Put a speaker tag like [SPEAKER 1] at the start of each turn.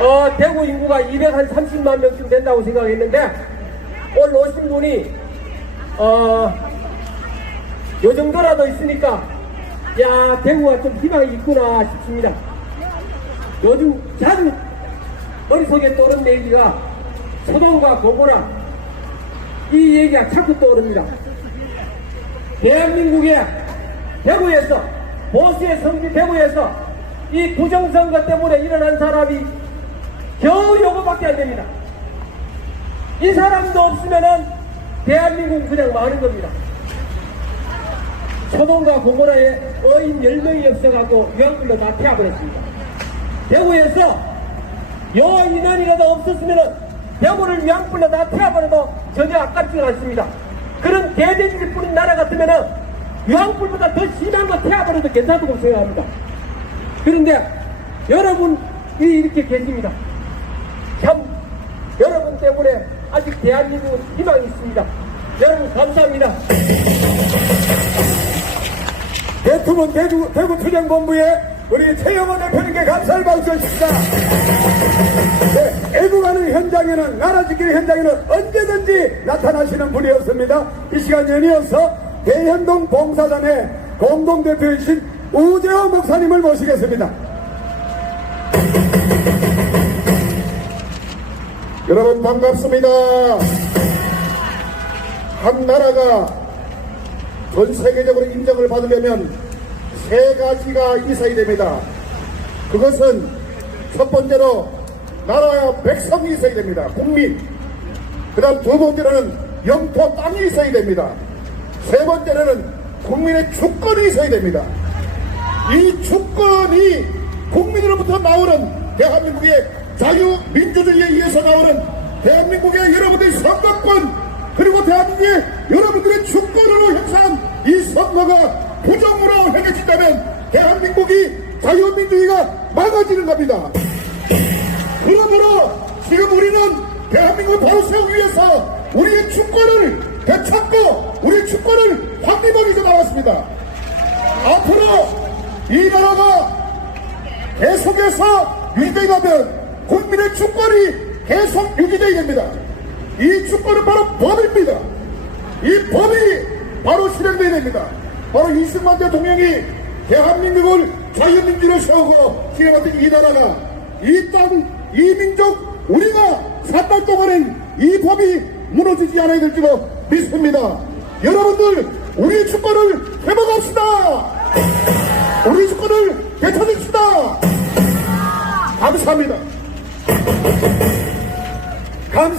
[SPEAKER 1] 어, 대구 인구가 230만 명쯤 된다고 생각했는데 오늘 오신 분이 어, 요 정도라도 있으니까 야 대구가 좀 희망이 있구나 싶습니다. 요즘 자주 머릿속에 떠오르는 얘기가 초동과 고고라 이 얘기가 자꾸 떠오릅니다. 대한민국의 대구에서 보수의 성지 대구에서 이 부정선거 때문에 일어난 사람이 겨우 요거밖에 안 됩니다. 이 사람도 없으면은 대한민국 그냥 많은 겁니다. 초동과 고모라에 어인 10명이 없어가고 유학불로 다 태워버렸습니다. 대구에서 요 인원이라도 없었으면은 대구를 유학불로 다 태워버려도 전혀 아깝지가 않습니다. 그런 대대지를 뿌린 나라 같으면은 유학불보다 더 심한 거 태워버려도 괜찮다고 생각합니다. 그런데 여러분 이 이렇게 계십니다. 때문에 아직 대한민국은 희망이 있습니다. 여러분 감사합니다.
[SPEAKER 2] 대통령 대구, 대구 투쟁본부의 우리 최영원 대표님께 감사를 방수했습니다. 네, 애국하는 현장에는, 나라 지키는 현장에는 언제든지 나타나시는 분이었습니다. 이 시간 연이어서 대현동 봉사단의 공동대표이신 우재호 목사님을 모시겠습니다. 여러분 반갑습니다. 한 나라가 전 세계적으로 인정을 받으려면 세 가지가 있어야 됩니다. 그것은 첫 번째로 나라와 백성이 있어야 됩니다. 국민. 그 다음 두 번째로는 영토 땅이 있어야 됩니다. 세 번째로는 국민의 주권이 있어야 됩니다. 이 주권이 국민으로부터 나오는 대한민국의 자유민주주의에 의해서 나오는 대한민국의 여러분들의 선거권 그리고 대한민국의 여러분들의 주권으로 형성한 이 선거가 부정으로 행해진다면 대한민국이 자유민주주의가 막아지는 겁니다. 그러므로 지금 우리는 대한민국을 바로 세우기 위해서 우리의 주권을 되찾고 우리의 주권을 확립하기 위해서 나왔습니다. 앞으로 이 나라가 계속해서 유지되려면 국민의 주권이 계속 유지되어야 됩니다. 이 주권은 바로 법입니다. 이 법이 바로 실행되어야 됩니다. 바로 이승만 대통령이 대한민국을 자유민주로 세우고 실행했던 이 나라가 이 땅, 이 민족, 우리가 산날 동안엔 이 법이 무너지지 않아야 될지도 믿습니다. 여러분들, 우리의 주권을 회복합시다! 우리 주권을 되찾읍시다! 감사합니다.